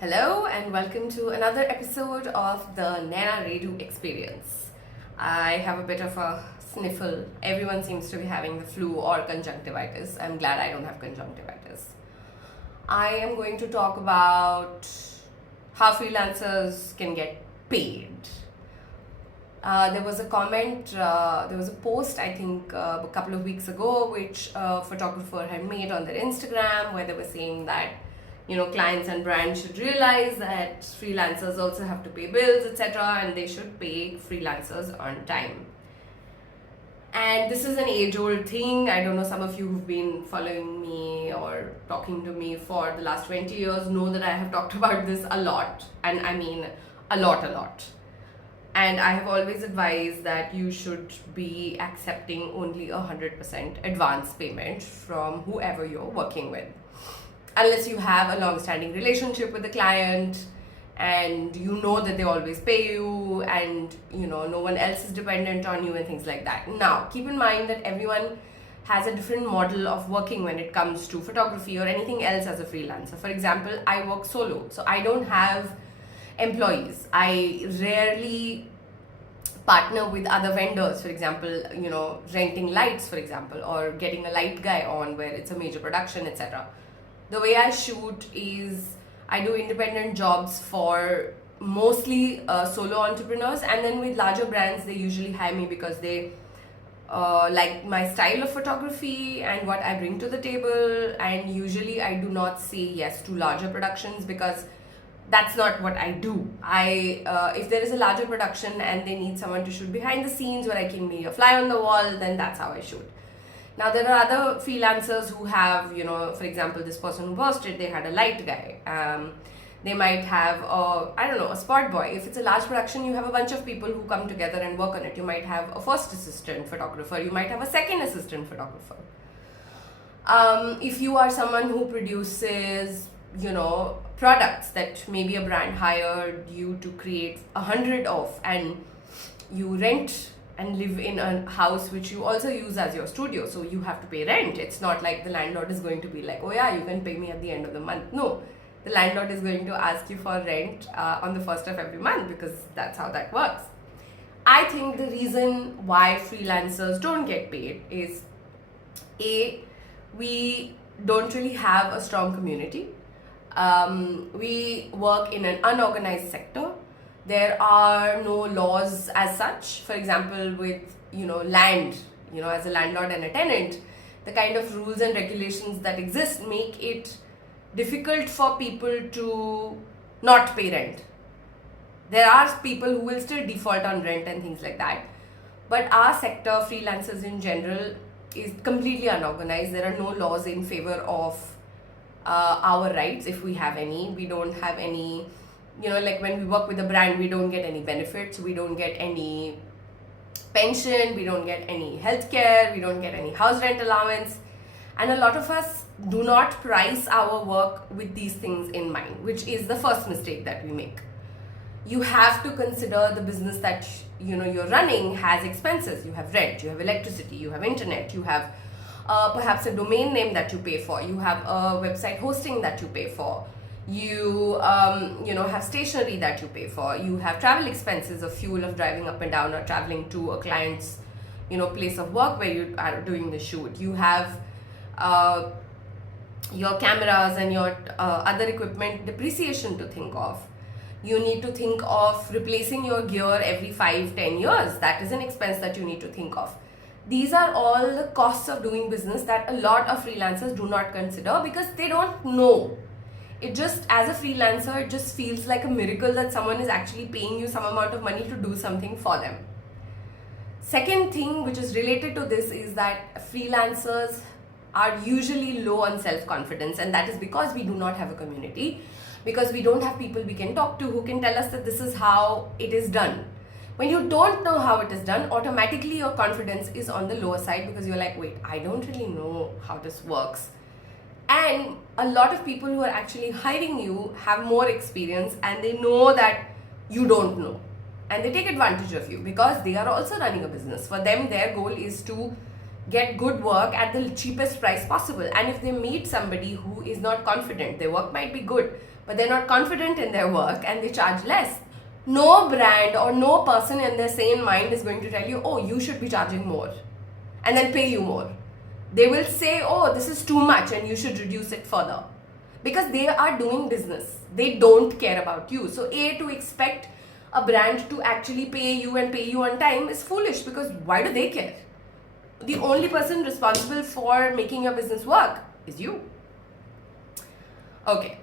Hello and welcome to another episode of the Naina Redhu experience. I have a bit of a sniffle. Everyone seems to be having the flu or conjunctivitis. I'm glad I don't have conjunctivitis. I am going to talk about how freelancers can get paid. There was a comment, there was a post I think a couple of weeks ago which a photographer had made on their Instagram where they were saying that clients and brands should realize that freelancers also have to pay bills, etc., and they should pay freelancers on time. And this is an age-old thing. I don't know, some of you who've been following me or talking to me for the last 20 years know that I have talked about this a lot, and I mean a lot. And I have always advised that you should be accepting only 100% advance payment from whoever you're working with, unless you have a long-standing relationship with the client and you know that they always pay you and no one else is dependent on you and things like that. Now keep in mind that everyone has a different model of working when it comes to photography or anything else as a freelancer. For example, I work solo, so I don't have employees. I rarely partner with other vendors, for example, renting lights, for example, or getting a light guy on where it's a major production, etc. The way I shoot is I do independent jobs for mostly solo entrepreneurs, and then with larger brands they usually hire me because they like my style of photography and what I bring to the table. And usually I do not say yes to larger productions because that's not what I do. If there is a larger production and they need someone to shoot behind the scenes where I can be a fly on the wall, then that's how I shoot. Now there are other freelancers who have, for example, this person who posted, they had a light guy. They might have a spot boy. If it's a large production, you have a bunch of people who come together and work on it. You might have a first assistant photographer. You might have a second assistant photographer. If you are someone who produces, products that maybe a brand hired you to create 100 of, and you rent and live in a house which you also use as your studio, so you have to pay rent. It's not like the landlord is going to be like, oh yeah, you can pay me at the end of the month. No, the landlord is going to ask you for rent on the first of every month, because that's how that works. I think the reason why freelancers don't get paid is we don't really have a strong community. We work in an unorganized sector. There are no laws as such. For example, with land, as a landlord and a tenant, the kind of rules and regulations that exist make it difficult for people to not pay rent. There are people who will still default on rent and things like that, but our sector, freelancers in general, is completely unorganized. There are no laws in favor of our rights, if we have any. We don't have any, like when we work with a brand, we don't get any benefits, we don't get any pension, we don't get any healthcare, we don't get any house rent allowance. And a lot of us do not price our work with these things in mind, which is the first mistake that we make. You have to consider the business that you're running has expenses. You have rent, you have electricity, you have internet, you have perhaps a domain name that you pay for, you have a website hosting that you pay for, you have stationery that you pay for, you have travel expenses of fuel, of driving up and down or traveling to a client's place of work where you are doing the shoot. You have your cameras and your other equipment depreciation to think of. You need to think of replacing your gear every 5-10 years. That is an expense that you need to think of. These are all the costs of doing business that a lot of freelancers do not consider because they don't know. It just, as a freelancer, it just feels like a miracle that someone is actually paying you some amount of money to do something for them. Second thing which is related to this is that freelancers are usually low on self-confidence, and that is because we do not have a community, because we don't have people we can talk to who can tell us that this is how it is done. When you don't know how it is done, automatically your confidence is on the lower side because you're like, wait, I don't really know how this works. And a lot of people who are actually hiring you have more experience and they know that you don't know. And they take advantage of you because they are also running a business. For them, their goal is to get good work at the cheapest price possible. And if they meet somebody who is not confident, their work might be good, but they're not confident in their work and they charge less. No brand or no person in their sane mind is going to tell you, oh, you should be charging more and then pay you more. They will say, oh, this is too much and you should reduce it further, because they are doing business. They don't care about you. So to expect a brand to actually pay you and pay you on time is foolish, because why do they care? The only person responsible for making your business work is you. Okay.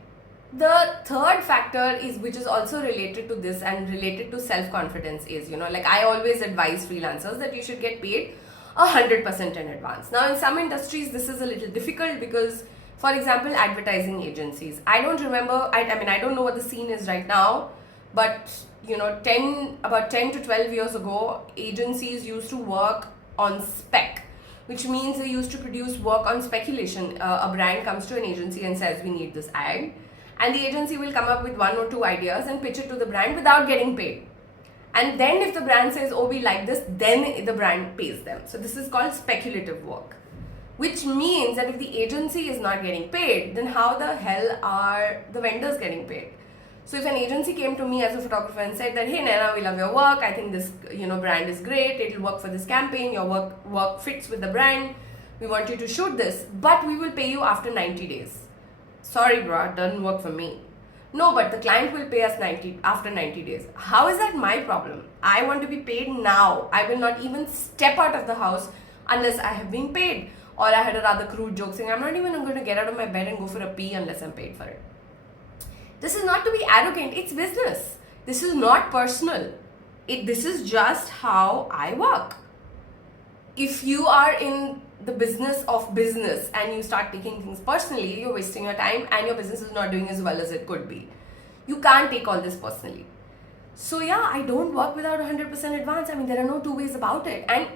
The third factor is, which is also related to this and related to self-confidence, is, like I always advise freelancers that you should get paid 100% in advance. Now, in some industries, this is a little difficult because, for example, advertising agencies. I don't remember, I don't know what the scene is right now, but, about 10 to 12 years ago, agencies used to work on spec, which means they used to produce work on speculation. A brand comes to an agency and says, we need this ad. And the agency will come up with 1 or 2 ideas and pitch it to the brand without getting paid. And then if the brand says, oh, we like this, then the brand pays them. So this is called speculative work, which means that if the agency is not getting paid, then how the hell are the vendors getting paid? So if an agency came to me as a photographer and said that, hey Naina, we love your work, I think this brand is great, it'll work for this campaign, your work fits with the brand, we want you to shoot this, but we will pay you after 90 days. Sorry bro, it doesn't work for me. No, but the client will pay us after 90 days. How is that my problem? I want to be paid now. I will not even step out of the house unless I have been paid. Or I had a rather crude joke saying, I'm not even going to get out of my bed and go for a pee unless I'm paid for it. This is not to be arrogant, it's business. This is not personal. This is just how I work. If you are in the business of business and you start taking things personally, you're wasting your time and your business is not doing as well as it could be. You can't take all this personally. So yeah, I don't work without 100% advance. There are no two ways about it. And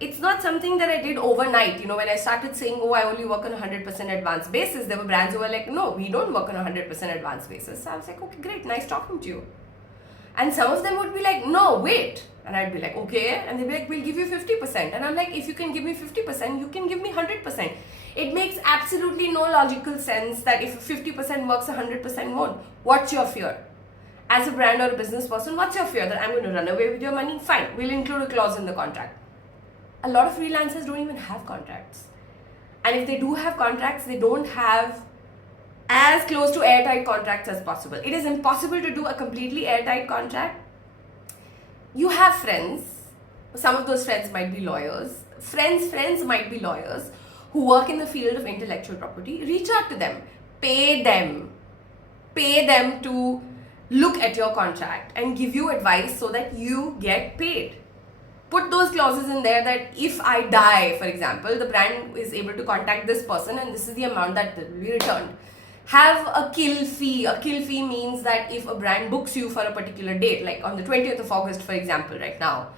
it's not something that I did overnight. When I started saying, oh, I only work on 100% advance basis, there were brands who were like, no, we don't work on 100% advance basis. So I was like, okay, great, nice talking to you. And some of them would be like, no, wait. And I'd be like, okay. And they'd be like, we'll give you 50%. And I'm like, if you can give me 50%, you can give me 100%. It makes absolutely no logical sense that if 50% works, 100% won't. What's your fear? As a brand or a business person, what's your fear? That I'm going to run away with your money? Fine, we'll include a clause in the contract. A lot of freelancers don't even have contracts. And if they do have contracts, they don't have as close to airtight contracts as possible. It is impossible to do a completely airtight contract. You have friends. Some of those friends might be lawyers. Friends might be lawyers who work in the field of intellectual property. Reach out to them. Pay them to look at your contract and give you advice so that you get paid. Put those clauses in there that if I die, for example, the brand is able to contact this person and this is the amount that will be returned. Have a kill fee. A kill fee means that if a brand books you for a particular date, like on the 20th of August, for example, right now,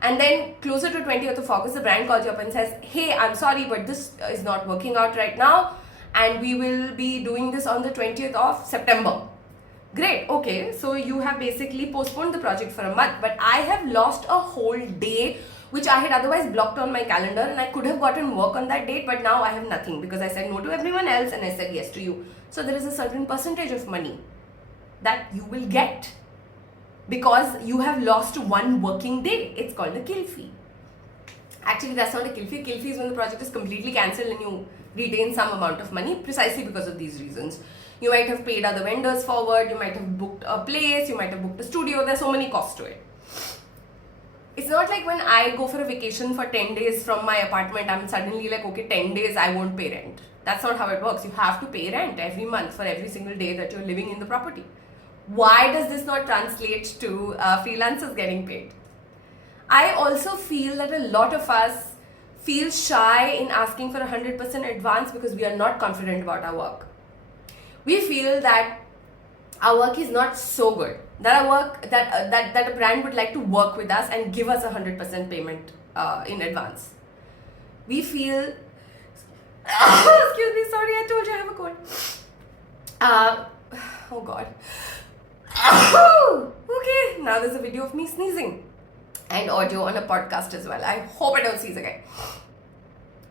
and then closer to 20th of August, the brand calls you up and says, hey, I'm sorry, but this is not working out right now, and we will be doing this on the 20th of September. Great, okay, so you have basically postponed the project for a month, but I have lost a whole day which I had otherwise blocked on my calendar, and I could have gotten work on that date, but now I have nothing because I said no to everyone else and I said yes to you. So there is a certain percentage of money that you will get because you have lost one working day. It's called a kill fee. Actually, that's not a kill fee. Kill fee is when the project is completely cancelled and you retain some amount of money precisely because of these reasons. You might have paid other vendors forward, you might have booked a place, you might have booked a studio. There's so many costs to it. It's not like when I go for a vacation for 10 days from my apartment, I'm suddenly like, okay, 10 days I won't pay rent. That's not how it works. You have to pay rent every month for every single day that you're living in the property. Why does this not translate to freelancers getting paid? I also feel that a lot of us feel shy in asking for 100% advance because we are not confident about our work. We feel that our work is not so good, that our work that a brand would like to work with us and give us 100% payment in advance. We feel excuse me, sorry, I told you I have a cold. Oh god. Okay, now there's a video of me sneezing and audio on a podcast as well. I hope I don't sneeze again.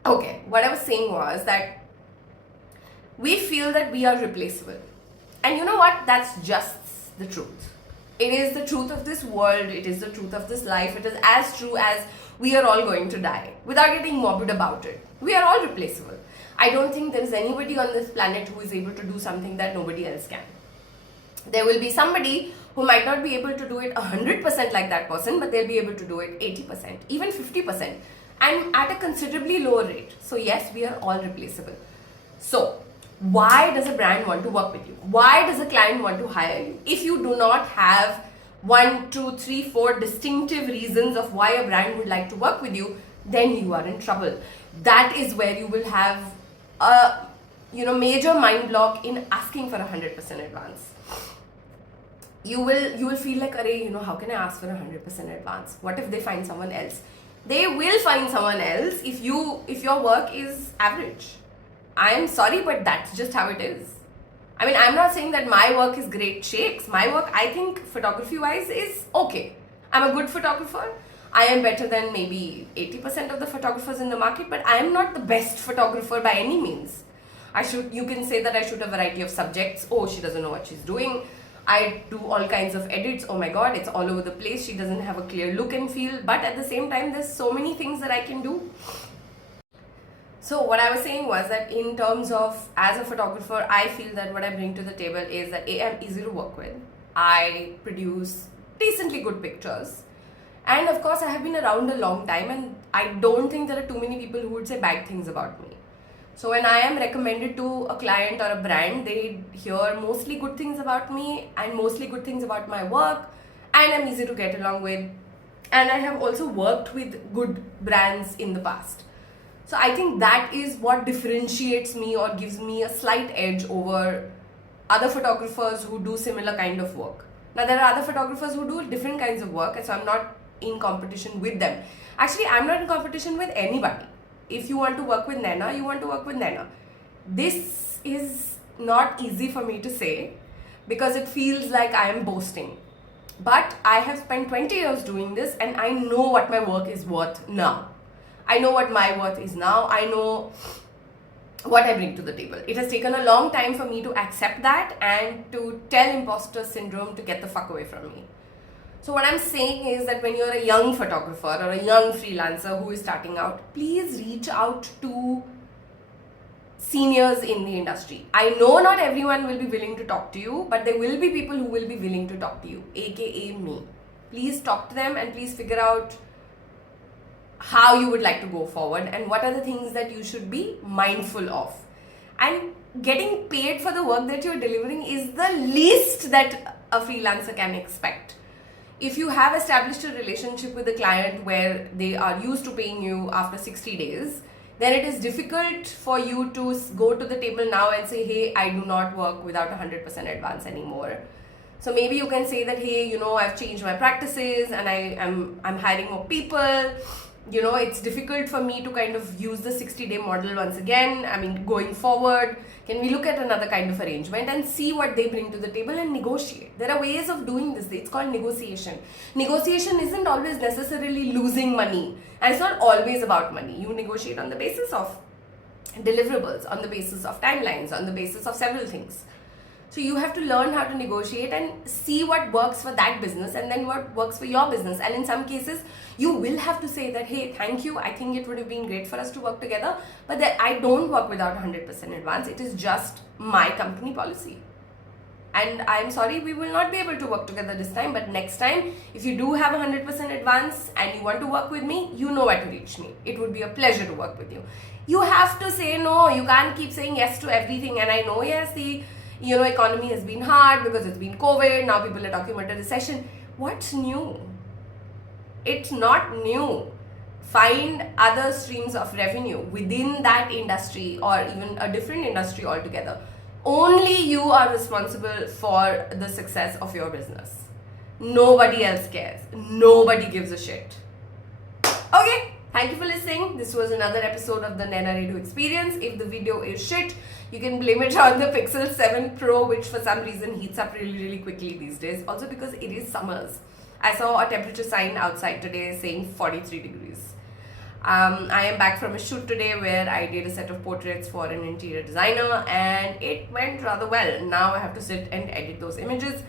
Okay, what I was saying was that we feel that we are replaceable. And you know what? That's just the truth. It is the truth of this world. It is the truth of this life. It is as true as we are all going to die. Without getting morbid about it, we are all replaceable. I don't think there is anybody on this planet who is able to do something that nobody else can. There will be somebody who might not be able to do it 100% like that person, but they'll be able to do it 80%, even 50%, and at a considerably lower rate. So yes, we are all replaceable. So why does a brand want to work with you? Why does a client want to hire you? If you do not have 1, 2, 3, 4 distinctive reasons of why a brand would like to work with you, then you are in trouble. That is where you will have a major mind block in asking for 100% advance. You will feel like, how can I ask for 100% advance? What if they find someone else? They will find someone else if your work is average. I am sorry, but that's just how it is. I mean, I'm not saying that my work is great shakes. My work, I think, photography-wise, is okay. I'm a good photographer. I am better than maybe 80% of the photographers in the market, but I am not the best photographer by any means. You can say that I shoot a variety of subjects. Oh, she doesn't know what she's doing. I do all kinds of edits. Oh my god, it's all over the place. She doesn't have a clear look and feel. But at the same time, there's so many things that I can do. So what I was saying was that in terms of, as a photographer, I feel that what I bring to the table is that I'm easy to work with. I produce decently good pictures. And of course, I have been around a long time, and I don't think there are too many people who would say bad things about me. So when I am recommended to a client or a brand, they hear mostly good things about me and mostly good things about my work, and I'm easy to get along with. And I have also worked with good brands in the past. So I think that is what differentiates me or gives me a slight edge over other photographers who do similar kind of work. Now there are other photographers who do different kinds of work, and so I'm not in competition with them. Actually, I'm not in competition with anybody. If you want to work with Naina, you want to work with Naina. This is not easy for me to say because it feels like I am boasting. But I have spent 20 years doing this, and I know what my work is worth now. I know what my worth is now. I know what I bring to the table. It has taken a long time for me to accept that and to tell imposter syndrome to get the fuck away from me. So what I'm saying is that when you're a young photographer or a young freelancer who is starting out, please reach out to seniors in the industry. I know not everyone will be willing to talk to you, but there will be people who will be willing to talk to you, aka me. Please talk to them and please figure out how you would like to go forward and what are the things that you should be mindful of. And getting paid for the work that you're delivering is the least that a freelancer can expect. If you have established a relationship with a client where they are used to paying you after 60 days, then it is difficult for you to go to the table now and say, hey, I do not work without 100% advance anymore. So maybe you can say that, hey, I've changed my practices and I'm hiring more people. It's difficult for me to kind of use the 60-day model once again. I mean, going forward, can we look at another kind of arrangement and see what they bring to the table and negotiate? There are ways of doing this. It's called negotiation. Negotiation isn't always necessarily losing money, and it's not always about money. You negotiate on the basis of deliverables, on the basis of timelines, on the basis of several things. So you have to learn how to negotiate and see what works for that business and then what works for your business. And in some cases, you will have to say that, hey, thank you. I think it would have been great for us to work together, but that I don't work without 100% advance. It is just my company policy. And I'm sorry, we will not be able to work together this time. But next time, if you do have 100% advance and you want to work with me, you know where to reach me. It would be a pleasure to work with you. You have to say no. You can't keep saying yes to everything. And I know, yes, the economy has been hard because it's been COVID. Now people are talking about a recession. What's new? It's not new. Find other streams of revenue within that industry or even a different industry altogether. Only you are responsible for the success of your business. Nobody else cares. Nobody gives a shit. Okay. Thank you for listening. This was another episode of the Naina Redhu experience. If the video is shit, you can blame it on the Pixel 7 Pro, which for some reason heats up really, really quickly these days. Also because it is summers. I saw a temperature sign outside today saying 43 degrees. I am back from a shoot today where I did a set of portraits for an interior designer and it went rather well. Now I have to sit and edit those images.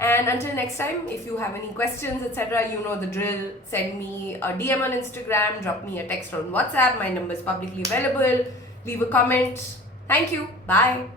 And until next time, if you have any questions, etc., you know the drill. Send me a DM on Instagram, drop me a text on WhatsApp. My number is publicly available. Leave a comment. Thank you. Bye.